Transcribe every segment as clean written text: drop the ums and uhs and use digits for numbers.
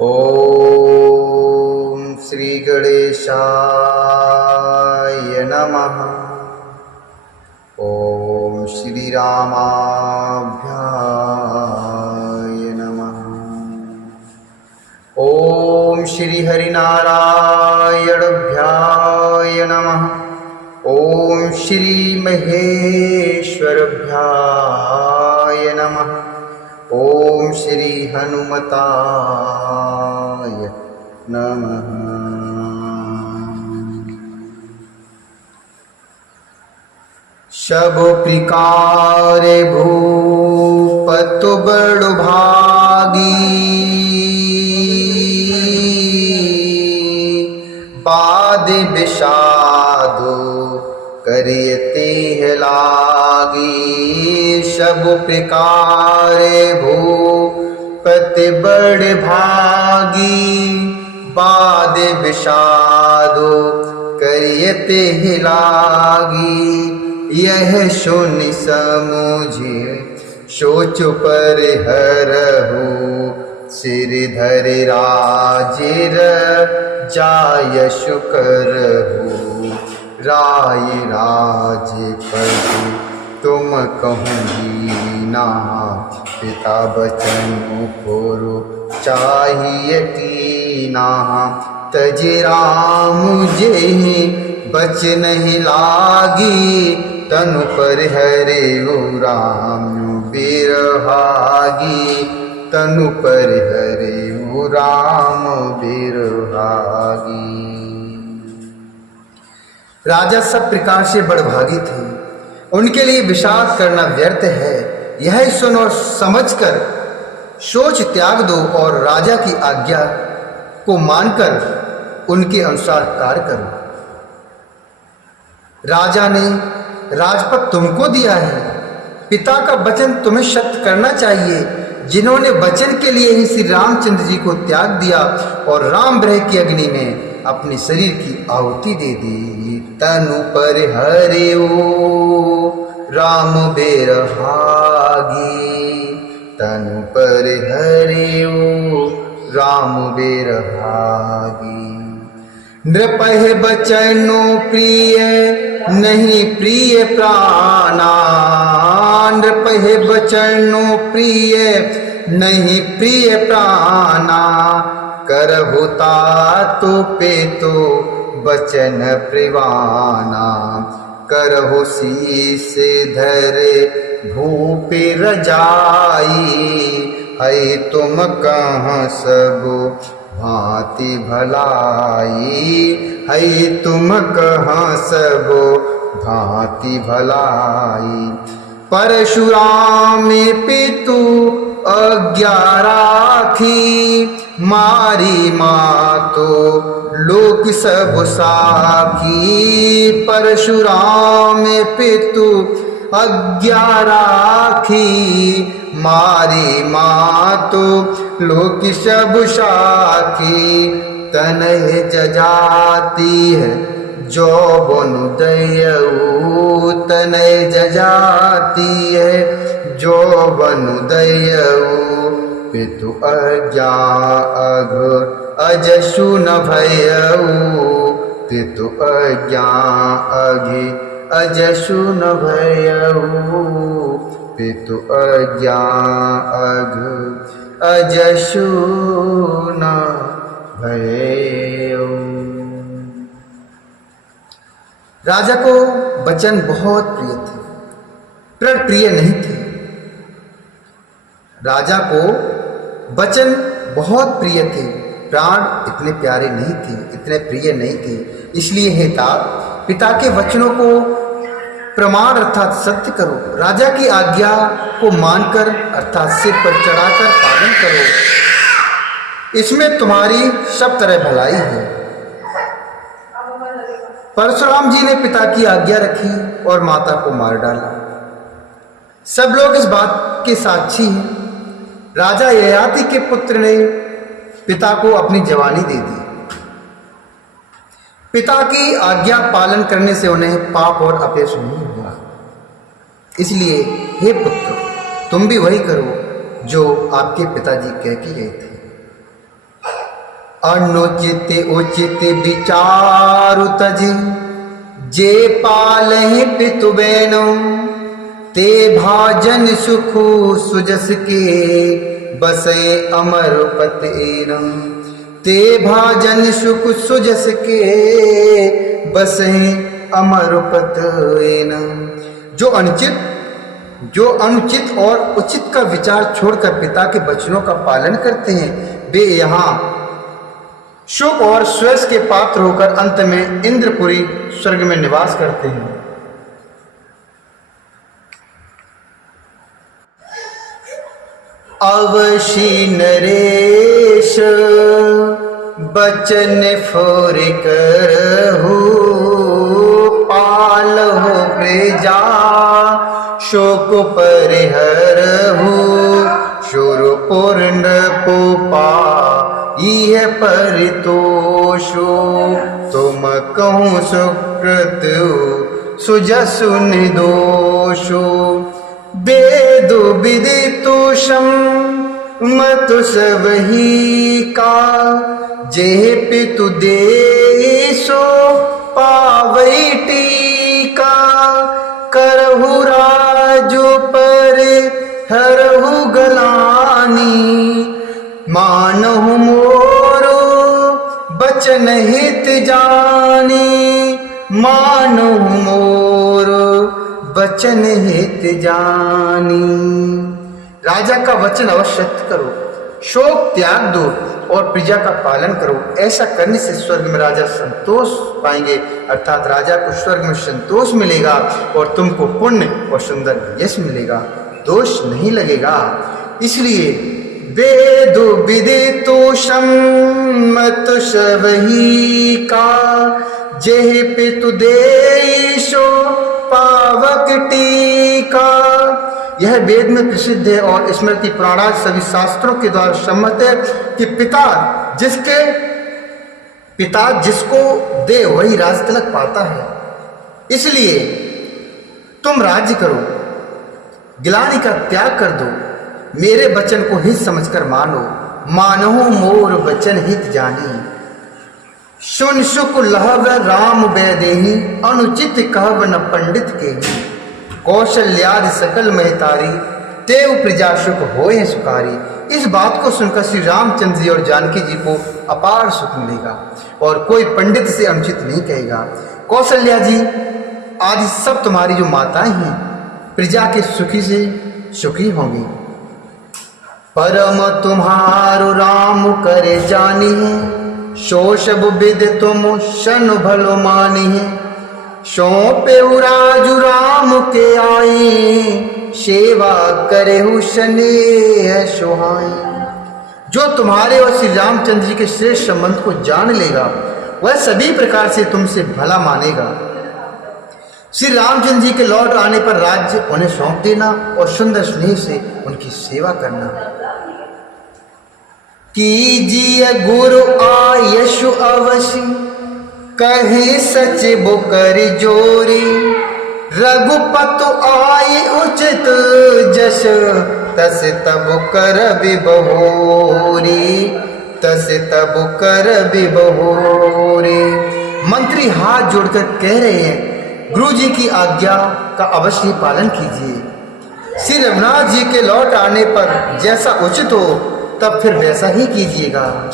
ओम श्री गणेशाय नमः। ओम श्री रामाभ्याय नमः। ओम श्री हरिनारायणभ्याय नमः। ओम श्री महेश्वरभ्याय नमः। ओम श्री हनुमताय नमः। सब प्रकार भूपत बड़ भागी, बाद विषादो करियते लागी। सब प्रकार भूपत बड़ भागी, बाद विषादो करियते लागी। यह सुन समुझे सोच पर हरहु, सिर धर राजिर जाय शुकरहु। राय राज पद तुम कहूँगी ना, पिता बचन पुरु चाहिए कीना। तज राम जे बच नहीं लागी, तनु पर हरे ओ राम बिरहागी। तनु पर हरे ओ राम बिरहागी। राजा सब प्रकार से बड़भागी थे, उनके लिए विषाद करना व्यर्थ है। यह सुन और समझकर सोच त्याग दो और राजा की आज्ञा को मानकर उनके अनुसार कार्य करो। राजा ने राजपद तुमको दिया है, पिता का वचन तुम्हें सत्य करना चाहिए। जिन्होंने वचन के लिए ही श्री रामचंद्र जी को त्याग दिया और राम ब्रह की अग्नि में अपने शरीर की आहुति दे दी। तनु पर हरे ओ राम बेरहागी। तनु पर हरे ओ राम बेरहागी। नृपह बचनो प्रिय नहीं प्रिय प्राणा। नृपह बचनो प्रिय नहीं प्रिय प्राणा। करहुता तो पे तो बचन प्रिवाना। करहु शीस धर भूपि रजाई। है तुम कहाँ सब भांति भलाई। है तुम कहाँ सब भांति भलाई। परशुराम पितु आज्ञा राखी। मारी मातो लोक सब साखी। परशुराम पितु आज्ञा राखी। मारी मातो लोक सब साखी। तनय जजाति है जो बनु दयऊ। तनय जजाति है जो बनु दयऊ। पितु आज्ञा अघ अजसु न भयऊ। पितु आज्ञा अघि अजसु न भयऊ। पितु आज्ञा अघ अजसु न भयऊ। राजा को वचन बहुत प्रिय थे, प्रण प्रिय नहीं थे। राजा को वचन बहुत प्रिय थे, प्राण इतने प्यारे नहीं थे, इतने प्रिय नहीं थे। इसलिए हे तात, पिता के वचनों को प्रमाण अर्थात सत्य करो। राजा की आज्ञा को मानकर अर्थात सिर पर चढ़ाकर पालन करो। इसमें तुम्हारी सब तरह भलाई है। परशुराम जी ने पिता की आज्ञा रखी और माता को मार डाला। सब लोग इस बात के साक्षी हैं। राजा ययाति के पुत्र ने पिता को अपनी जवानी दे दी। पिता की आज्ञा पालन करने से उन्हें पाप और अपयश नहीं हुआ। इसलिए हे पुत्र, तुम भी वही करो जो आपके पिताजी कह के गए थे। अनुचित उचित विचारु तजि, जे पालहि पितु बहनु, ते भाजन सुखु सुजस के, बसे अमर पत एन। ते भाजन सुख सुजस के, बसे अमर पत एन। जो अनुचित और उचित का विचार छोड़कर पिता के वचनों का पालन करते हैं, वे यहाँ सुख और श्रेयस के पात्र होकर अंत में इंद्रपुरी स्वर्ग में निवास करते हैं। अवशी नरेश बचन फोर करहु, पालहु प्रजा शोक परिहरहु, शूरपुर नृपोपा यह परितोषो, तुम कहूँ सुकृत सुजसु निर्दोषो। वेदो विदितोषम मतु सबही का, जेह पितु देसो पावई टीका, करहु राजो पर हरहु गलानी, मानहु मोरो बचन हित जानी, मानहु मोरो वचन हित जानी। राजा का वचन अवश्य करो, शोक त्याग दो और प्रजा का पालन करो। ऐसा करने से स्वर्ग में राजा संतोष पाएंगे, अर्थात राजा को स्वर्ग में संतोष मिलेगा और तुमको पुण्य और सुंदर यश मिलेगा, दोष नहीं लगेगा। इसलिए वेदो विदितोषम मतु सबही का, जेह पितु देशो पावक टीका। यह वेद में प्रसिद्ध है और स्मृति पुराणाद सभी शास्त्रों के द्वारा सम्मत है कि पिता जिसको दे वही राज तिलक पाता है। इसलिए तुम राज्य करो, गिलानी का त्याग कर दो, मेरे वचन को हित समझकर मानो, मानहु मोर वचन हित जानी। सुन सुख लहव राम वैदेही, अनुचित कहव न पंडित के ही। कौशल्यादि सकल महतारी, तेव प्रजा सुख होए सुखारी। इस बात को सुनकर श्री रामचंद्र जी और जानकी जी को अपार सुख मिलेगा और कोई पंडित से अनुचित नहीं कहेगा। कौशल्या जी आदि सब तुम्हारी जो माताएं हैं, प्रजा के सुखी से सुखी होंगी। परम तुम्हारो राम करे जानी है, सो सब विद तुम शन भलो मानी है। सौंपे राजु राम के आई, सेवा करे स्नेह सुहाई। जो तुम्हारे और श्री रामचंद्र जी के श्रेष्ठ संबंध को जान लेगा, वह सभी प्रकार से तुमसे भला मानेगा। श्री रामचंद्र जी के लौट आने पर राज्य उन्हें सौंप देना और सुंदर स्नेह से उनकी सेवा करना। कीजिए गुरु आयशु अवश्य, कहे सच बुकर जोरी। रघुपत आय उचित जस, तस तब कर विबहोरी, तस तब कर विबहोरी। मंत्री हाथ जोड़कर कह रहे हैं, गुरु जी की आज्ञा का अवश्य पालन कीजिए। श्री रघुनाथ जी के लौट आने पर जैसा उचित हो तब फिर वैसा ही कीजिएगा।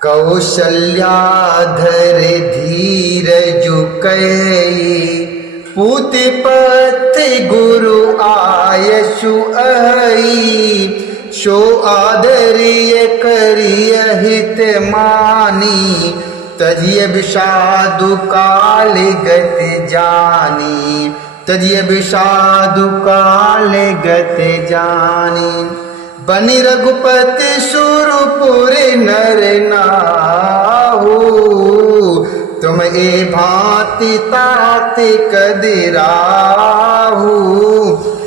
कौशल्याधर धीरजु कई, पूति पति गुरु आयशु आई। सो आदरिय करिय हित मानी, तजिय विषादु काल गति जानी, तजिय विषादु काल गति जानी। बनि रघुपति सुरपुर नर नाहु, तुम ए भांति ताति कदिराहु।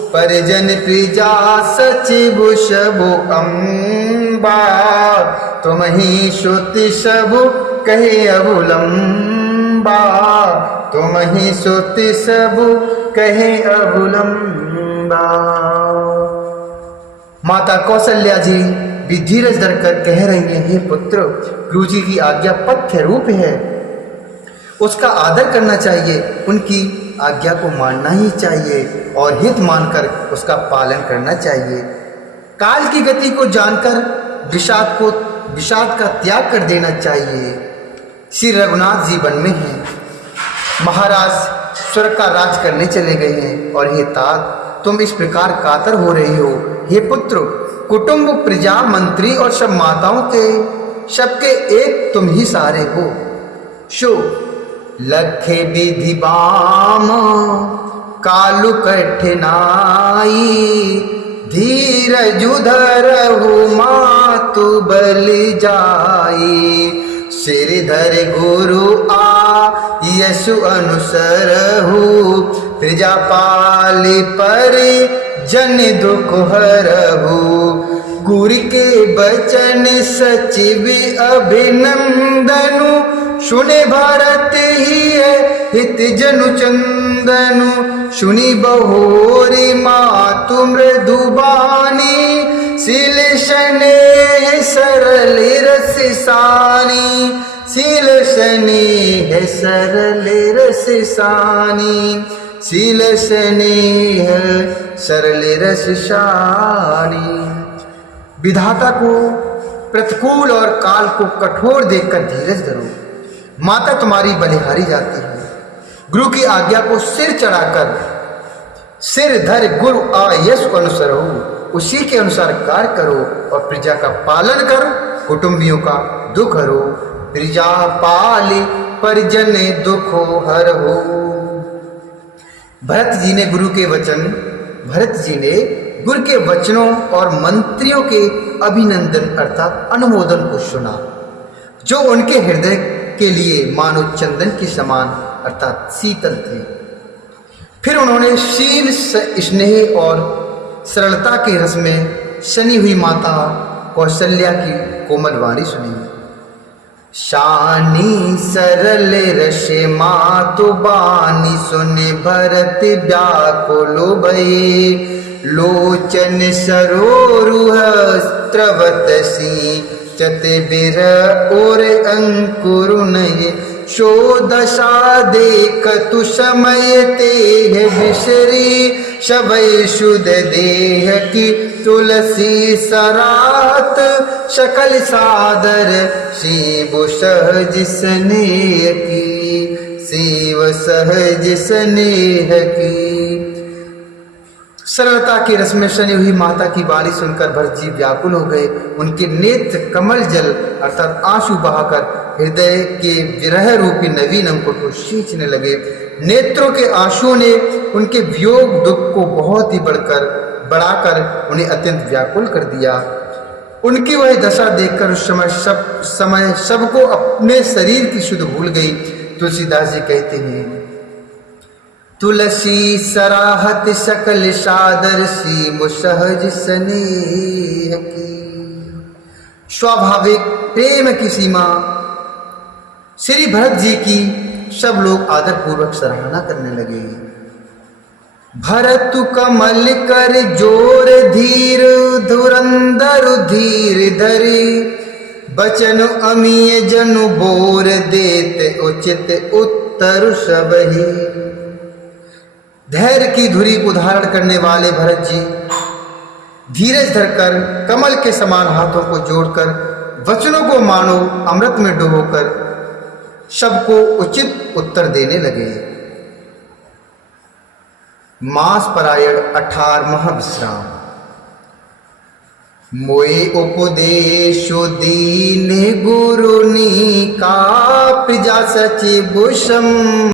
परिजन प्रजा सचिव सबु अम्बा, तुम ही श्रुति सबु कहे अवलंबा, तुम ही श्रुति सबु कहे अवलंबा। माता कौशल्या जी भी धीरज धरकर कह रही हैं, हे पुत्र, गुरु जी की आज्ञा पथ्य रूप है, उसका आदर करना चाहिए, उनकी आज्ञा को मानना ही चाहिए और हित मानकर उसका पालन करना चाहिए। काल की गति को जानकर विषाद का त्याग कर देना चाहिए। श्री रघुनाथ जी वन में हैं, महाराज स्वर्ग का राज करने चले गए हैं और हे तात, तुम इस प्रकार कातर हो रही हो। हे पुत्र, कुटुंब, प्रजा, मंत्री और सब माताओं के सबके एक तुम ही सहारे हो। शो लखे विधि बाम कालु कठिनाई, धीरज धरहु मातु बलि जाई। सिरधर गुरु यशु अनुसरहु, प्रजा पालि परि जन दुख हरहु। गुरु के बचन सचिव अभिनंदनु, सुने भारत ही है हित जनु चंदनु। सुनी बहोरी मातु मृदुबानी, शील स्नेह सरल रस सानी। शील स्नेह सरल रस सानी, शील स्नेह सरल रस सानी। विधाता को प्रतिकूल और काल को कठोर देखकर धीरज धरो। माता तुम्हारी बलिहारी जाती है। गुरु की आज्ञा को सिर चढ़ाकर, सिर धर गुरु आयस अनुसरो, उसी के अनुसार कार्य करो और प्रजा का पालन कर, कुटुंबियों का दुख हरो। प्रजा पाली परिजन दुखो हरहो। भरत जी ने गुरु के वचनों और मंत्रियों के अभिनंदन अर्थात अनुमोदन को सुना, जो उनके हृदय के लिए मानो चंदन की समान अर्थात शीतल थे। फिर उन्होंने शील, स्नेह और सरलता के रस में सनी हुई माता कौशल्या की कोमल वाणी सुनी। शानी सरल रस मातु बानी, सुने भरत व्याकुल भये। लोचन सरोरुह स्त्रवत सी, चत बिर और अंकुर नये। शो दशा देख तु समय तेह बिसरी, शवै शुद्ध देह की तुलसी सरात। शकल सादर शिव सहज स्नेह की, शिव सहज स्नेह की। सरलता के रस में शनि हुई माता की वाणी सुनकर भरत जी व्याकुल हो गए। उनके नेत्र कमल जल अर्थात आंसू बहाकर हृदय के विरह रूपी नवीन अंकुर को सींचने लगे। नेत्रों के आंसुओं ने उनके वियोग दुख को बहुत ही बढ़ाकर उन्हें अत्यंत व्याकुल कर दिया। उनकी वह दशा देखकर उस समय सबको अपने शरीर की सुध भूल गई। तुलसीदास जी कहते हैं, तुलसी सराहत सकल सादर, सीम सहज स्नेह की। स्वाभाविक प्रेम की सीमा श्री भरत जी की सब लोग आदर पूर्वक सराहना करने लगे। भरत कमल कर जोर धीर, धुरंधर धीर धरी। बचन अमीय जनु बोर, देत उचित उत्तर सबही। धैर्य की धुरी को धारण करने वाले भरत जी धीरज धरकर कमल के समान हाथों को जोड़कर वचनों को मानो अमृत में डुबोकर सबको उचित उत्तर देने लगे। मास परायण 18वां विश्राम। मोए उपदेशो दीन गुरुनी का, प्रजा सचिव